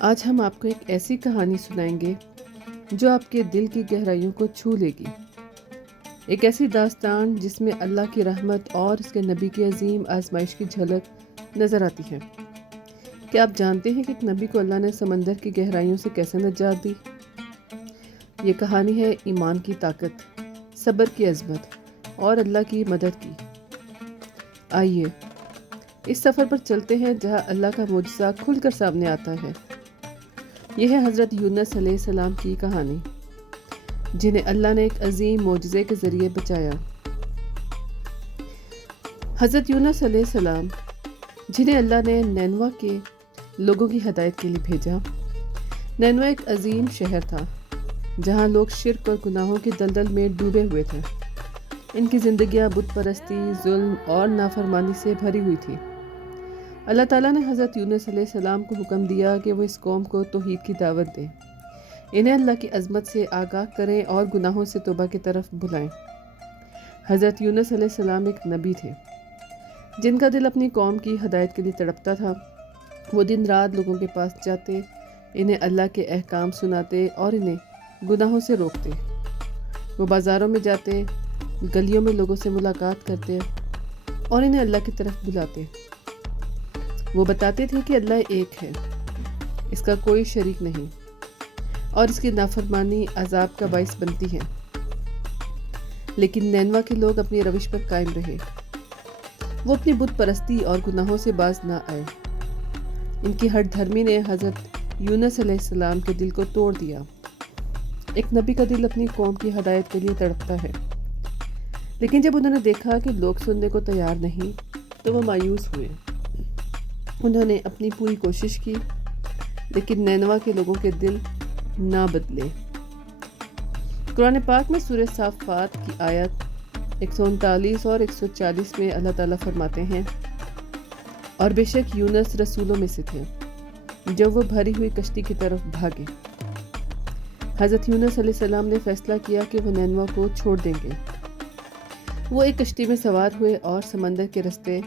آج ہم آپ کو ایک ایسی کہانی سنائیں گے جو آپ کے دل کی گہرائیوں کو چھو لے گی۔ ایک ایسی داستان جس میں اللہ کی رحمت اور اس کے نبی کی عظیم آزمائش کی جھلک نظر آتی ہے۔ کیا آپ جانتے ہیں کہ ایک نبی کو اللہ نے سمندر کی گہرائیوں سے کیسے نجات دی؟ یہ کہانی ہے ایمان کی طاقت، صبر کی عظمت اور اللہ کی مدد کی۔ آئیے اس سفر پر چلتے ہیں جہاں اللہ کا معجزہ کھل کر سامنے آتا ہے۔ یہ ہے حضرت یونس علیہ السلام کی کہانی، جنہیں اللہ نے ایک عظیم معجزے کے ذریعے بچایا۔ حضرت یونس علیہ السلام، جنہیں اللہ نے نینوا کے لوگوں کی ہدایت کے لیے بھیجا۔ نینوا ایک عظیم شہر تھا جہاں لوگ شرک اور گناہوں کی دلدل میں ڈوبے ہوئے تھے۔ ان کی زندگیاں بت پرستی، ظلم اور نافرمانی سے بھری ہوئی تھی۔ اللہ تعالیٰ نے حضرت یونس علیہ السلام کو حکم دیا کہ وہ اس قوم کو توحید کی دعوت دیں، انہیں اللہ کی عظمت سے آگاہ کریں اور گناہوں سے توبہ کی طرف بلائیں۔ حضرت یونس علیہ السلام ایک نبی تھے جن کا دل اپنی قوم کی ہدایت کے لیے تڑپتا تھا۔ وہ دن رات لوگوں کے پاس جاتے، انہیں اللہ کے احکام سناتے اور انہیں گناہوں سے روکتے۔ وہ بازاروں میں جاتے، گلیوں میں لوگوں سے ملاقات کرتے اور انہیں اللہ کی طرف بلاتے۔ وہ بتاتے تھے کہ اللہ ایک ہے، اس کا کوئی شریک نہیں، اور اس کی نافرمانی عذاب کا باعث بنتی ہے۔ لیکن نینوا کے لوگ اپنی روش پر قائم رہے۔ وہ اپنی بت پرستی اور گناہوں سے باز نہ آئے۔ ان کی ہٹ دھرمی نے حضرت یونس علیہ السلام کے دل کو توڑ دیا۔ ایک نبی کا دل اپنی قوم کی ہدایت کے لیے تڑپتا ہے، لیکن جب انہوں نے دیکھا کہ لوگ سننے کو تیار نہیں تو وہ مایوس ہوئے۔ انہوں نے اپنی پوری کوشش کی، لیکن نینوا کے لوگوں کے دل نہ بدلے۔ قرآن پاک میں سورہ صافات کی آیت 139 اور 140 میں اللہ تعالیٰ فرماتے ہیں، اور بے شک یونس رسولوں میں سے تھے جب وہ بھری ہوئی کشتی کی طرف بھاگے۔ حضرت یونس علیہ السلام نے فیصلہ کیا کہ وہ نینوا کو چھوڑ دیں گے۔ وہ ایک کشتی میں سوار ہوئے اور سمندر کے رستے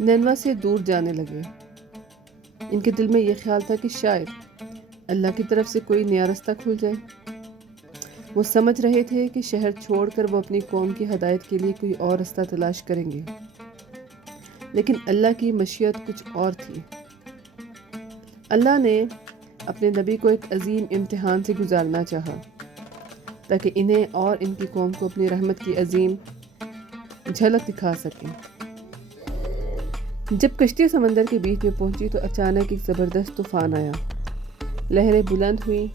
نینوا سے دور جانے لگے۔ ان کے دل میں یہ خیال تھا کہ شاید اللہ کی طرف سے کوئی نیا رستہ کھل جائے۔ وہ سمجھ رہے تھے کہ شہر چھوڑ کر وہ اپنی قوم کی ہدایت کے لیے کوئی اور رستہ تلاش کریں گے، لیکن اللہ کی مشیت کچھ اور تھی۔ اللہ نے اپنے نبی کو ایک عظیم امتحان سے گزارنا چاہا تاکہ انہیں اور ان کی قوم کو اپنی رحمت کی عظیم جھلک دکھا سکیں۔ جب کشتی سمندر کے بیچ میں پہنچی تو اچانک ایک زبردست طوفان آیا۔ لہریں بلند ہوئیں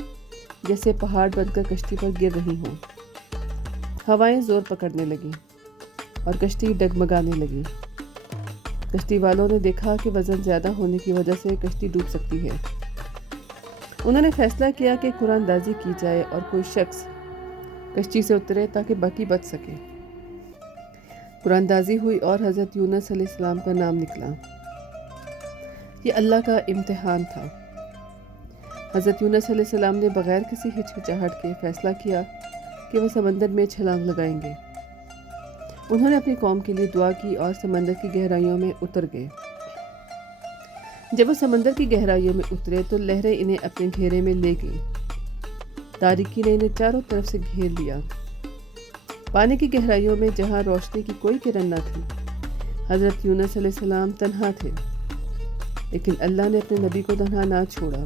جیسے پہاڑ بن کر کشتی پر گر رہی ہوں۔ ہوائیں زور پکڑنے لگیں اور کشتی ڈگمگانے لگی۔ کشتی والوں نے دیکھا کہ وزن زیادہ ہونے کی وجہ سے کشتی ڈوب سکتی ہے۔ انہوں نے فیصلہ کیا کہ قرآن اندازی کی جائے اور کوئی شخص کشتی سے اترے تاکہ باقی بچ سکے۔ قرآن اندازی ہوئی اور حضرت یونس علیہ السلام کا نام نکلا۔ یہ اللہ کا امتحان تھا۔ حضرت یونس علیہ السلام نے بغیر کسی ہچکچاہٹ کے فیصلہ کیا کہ وہ سمندر میں چھلانگ لگائیں گے۔ انہوں نے اپنی قوم کے لیے دعا کی اور سمندر کی گہرائیوں میں اتر گئے۔ جب وہ سمندر کی گہرائیوں میں اترے تو لہریں انہیں اپنے گھیرے میں لے گئیں۔ تاریکی نے انہیں چاروں طرف سے گھیر لیا۔ پانی کی گہرائیوں میں جہاں روشنی کی کوئی کرن نہ تھی، حضرت یونس علیہ السلام تنہا تھے، لیکن اللہ نے اپنے نبی کو تنہا نہ چھوڑا۔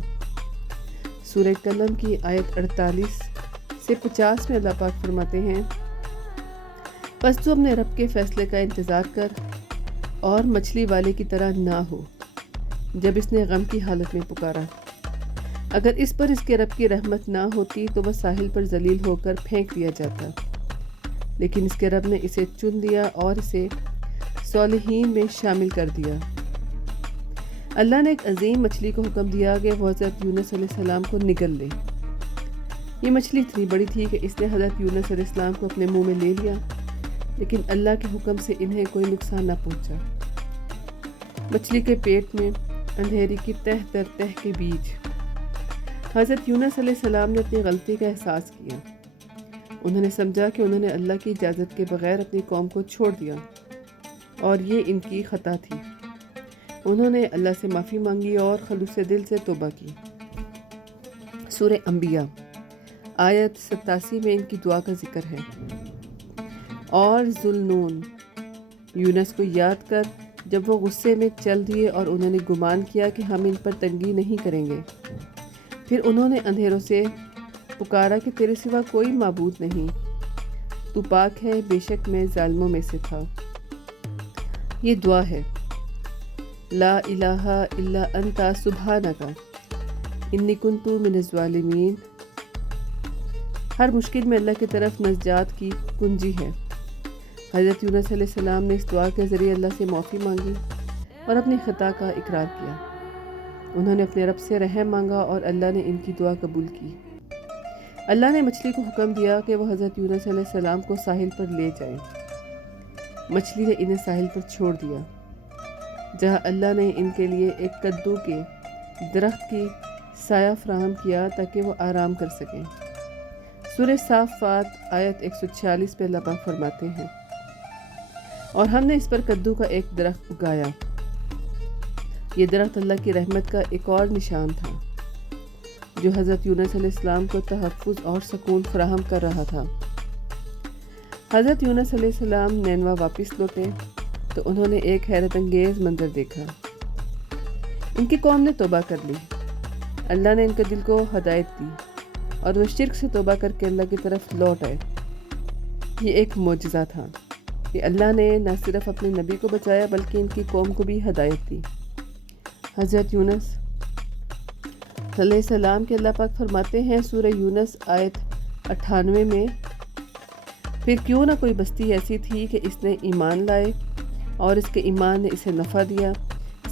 سورہ قلم کی آیت 48 سے 50 میں اللہ پاک فرماتے ہیں، بس تو اپنے رب کے فیصلے کا انتظار کر اور مچھلی والے کی طرح نہ ہو جب اس نے غم کی حالت میں پکارا۔ اگر اس پر اس کے رب کی رحمت نہ ہوتی تو وہ ساحل پر ذلیل ہو کر پھینک دیا جاتا، لیکن اس کے رب نے اسے چن لیا اور اسے صالحین میں شامل کر دیا۔ اللہ نے ایک عظیم مچھلی کو حکم دیا کہ وہ حضرت یونس علیہ السلام کو نگل لے۔ یہ مچھلی اتنی بڑی تھی کہ اس نے حضرت یونس علیہ السلام کو اپنے منہ میں لے لیا، لیکن اللہ کے حکم سے انہیں کوئی نقصان نہ پہنچا۔ مچھلی کے پیٹ میں اندھیری کی تہ در تہ کے بیچ حضرت یونس علیہ السلام نے اپنی غلطی کا احساس کیا۔ انہوں نے سمجھا کہ انہوں نے اللہ کی اجازت کے بغیر اپنی قوم کو چھوڑ دیا اور یہ ان کی خطا تھی۔ انہوں نے اللہ سے معافی مانگی اور خلوص دل سے توبہ کی۔ سورہ انبیاء آیت 87 میں ان کی دعا کا ذکر ہے۔ اور ذوالنون یونس کو یاد کر جب وہ غصے میں چل دیے اور انہوں نے گمان کیا کہ ہم ان پر تنگی نہیں کریں گے، پھر انہوں نے اندھیروں سے پکارا کہ تیرے سوا کوئی معبود نہیں، تو پاک ہے، بے شک میں ظالموں میں سے تھا۔ یہ دعا ہے، لا الہ الا انت سبحانک انی کنت من الظالمین۔ ہر مشکل میں اللہ کی طرف نجات کی کنجی ہے۔ حضرت یونس علیہ السلام نے اس دعا کے ذریعے اللہ سے معافی مانگی اور اپنی خطا کا اقرار کیا۔ انہوں نے اپنے رب سے رحم مانگا اور اللہ نے ان کی دعا قبول کی۔ اللہ نے مچھلی کو حکم دیا کہ وہ حضرت یونس علیہ السلام کو ساحل پر لے جائے۔ مچھلی نے انہیں ساحل پر چھوڑ دیا، جہاں اللہ نے ان کے لیے ایک کدو کے درخت کی سایہ فراہم کیا تاکہ وہ آرام کر سکیں۔ سورہ صافات آیت 146 پہ اللہ پاک فرماتے ہیں، اور ہم نے اس پر کدو کا ایک درخت اگایا۔ یہ درخت اللہ کی رحمت کا ایک اور نشان تھا جو حضرت یونس علیہ السلام کو تحفظ اور سکون فراہم کر رہا تھا۔ حضرت یونس علیہ السلام نینوا واپس لوٹے تو انہوں نے ایک حیرت انگیز منظر دیکھا۔ ان کی قوم نے توبہ کر لی، اللہ نے ان کے دل کو ہدایت دی اور وہ شرک سے توبہ کر کے اللہ کی طرف لوٹ آئے۔ یہ ایک معجزہ تھا کہ اللہ نے نہ صرف اپنے نبی کو بچایا بلکہ ان کی قوم کو بھی ہدایت دی۔ حضرت یونس علیہ السلام کے اللہ پاک فرماتے ہیں سورہ یونس آیت 98 میں، پھر کیوں نہ کوئی بستی ایسی تھی کہ اس نے ایمان لائے اور اس کے ایمان نے اسے نفع دیا،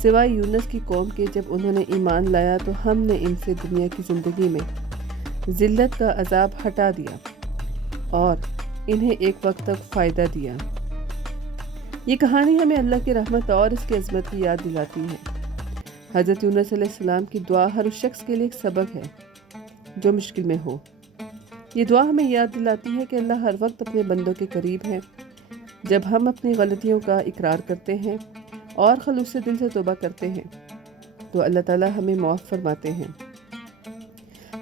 سوائے یونس کی قوم کے جب انہوں نے ایمان لایا تو ہم نے ان سے دنیا کی زندگی میں ذلت کا عذاب ہٹا دیا اور انہیں ایک وقت تک فائدہ دیا۔ یہ کہانی ہمیں اللہ کی رحمت اور اس کی عظمت کی یاد دلاتی ہے۔ حضرت یونس علیہ السلام کی دعا ہر اس شخص کے لیے ایک سبق ہے جو مشکل میں ہو۔ یہ دعا ہمیں یاد دلاتی ہے کہ اللہ ہر وقت اپنے بندوں کے قریب ہے۔ جب ہم اپنی غلطیوں کا اقرار کرتے ہیں اور خلوص دل سے توبہ کرتے ہیں تو اللہ تعالیٰ ہمیں معاف فرماتے ہیں۔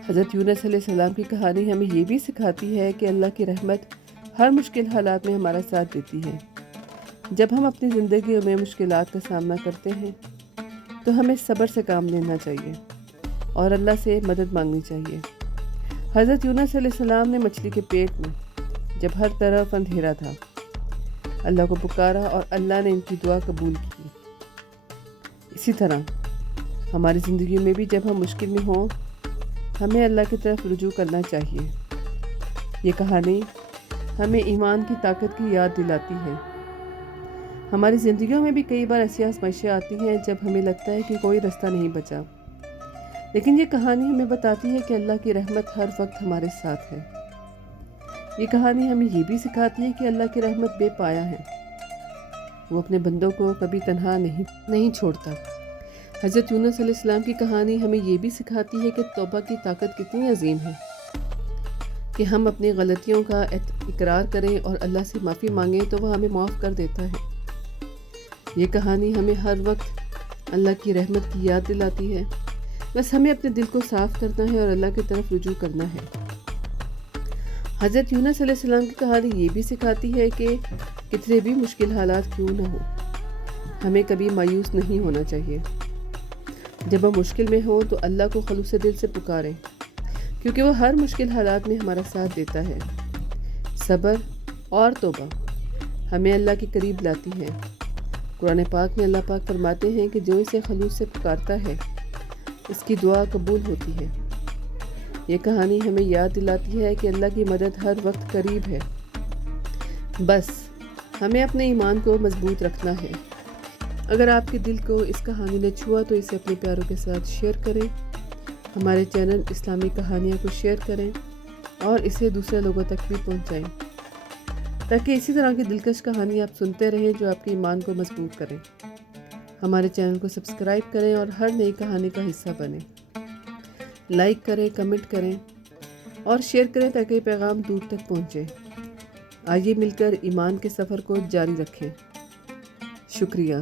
حضرت یونس علیہ السلام کی کہانی ہمیں یہ بھی سکھاتی ہے کہ اللہ کی رحمت ہر مشکل حالات میں ہمارا ساتھ دیتی ہے۔ جب ہم اپنی زندگیوں میں مشکلات کا سامنا کرتے ہیں تو ہمیں صبر سے کام لینا چاہیے اور اللہ سے مدد مانگنی چاہیے۔ حضرت یونس علیہ السلام نے مچھلی کے پیٹ میں جب ہر طرف اندھیرا تھا اللہ کو پکارا اور اللہ نے ان کی دعا قبول کی۔ اسی طرح ہماری زندگی میں بھی جب ہم مشکل میں ہوں ہمیں اللہ کی طرف رجوع کرنا چاہیے۔ یہ کہانی ہمیں ایمان کی طاقت کی یاد دلاتی ہے۔ ہماری زندگیوں میں بھی کئی بار ایسی آزمائشیں آتی ہیں جب ہمیں لگتا ہے کہ کوئی رستہ نہیں بچا، لیکن یہ کہانی ہمیں بتاتی ہے کہ اللہ کی رحمت ہر وقت ہمارے ساتھ ہے۔ یہ کہانی ہمیں یہ بھی سکھاتی ہے کہ اللہ کی رحمت بے پایا ہے، وہ اپنے بندوں کو کبھی تنہا نہیں چھوڑتا۔ حضرت یونس علیہ السلام کی کہانی ہمیں یہ بھی سکھاتی ہے کہ توبہ کی طاقت کتنی عظیم ہے، کہ ہم اپنی غلطیوں کا اقرار کریں اور اللہ سے معافی مانگیں تو وہ ہمیں معاف کر دیتا ہے۔ یہ کہانی ہمیں ہر وقت اللہ کی رحمت کی یاد دلاتی ہے، بس ہمیں اپنے دل کو صاف کرنا ہے اور اللہ کی طرف رجوع کرنا ہے۔ حضرت یونس علیہ السلام کی کہانی یہ بھی سکھاتی ہے کہ کتنے بھی مشکل حالات کیوں نہ ہو، ہمیں کبھی مایوس نہیں ہونا چاہیے۔ جب ہم مشکل میں ہوں تو اللہ کو خلوص دل سے پکاریں، کیونکہ وہ ہر مشکل حالات میں ہمارا ساتھ دیتا ہے۔ صبر اور توبہ ہمیں اللہ کے قریب لاتی ہے۔ قرآن پاک میں اللہ پاک فرماتے ہیں کہ جو اسے خلوص سے پکارتا ہے اس کی دعا قبول ہوتی ہے۔ یہ کہانی ہمیں یاد دلاتی ہے کہ اللہ کی مدد ہر وقت قریب ہے، بس ہمیں اپنے ایمان کو مضبوط رکھنا ہے۔ اگر آپ کے دل کو اس کہانی نے چھوا تو اسے اپنے پیاروں کے ساتھ شیئر کریں، ہمارے چینل اسلامی کہانیاں کو شیئر کریں اور اسے دوسرے لوگوں تک بھی پہنچائیں تاکہ اسی طرح کی دلکش کہانی آپ سنتے رہیں جو آپ کے ایمان کو مضبوط کریں۔ ہمارے چینل کو سبسکرائب کریں اور ہر نئی کہانی کا حصہ بنیں۔ لائک کریں، کمنٹ کریں اور شیئر کریں تاکہ یہ پیغام دور تک پہنچے۔ آئیے مل کر ایمان کے سفر کو جاری رکھیں۔ شکریہ۔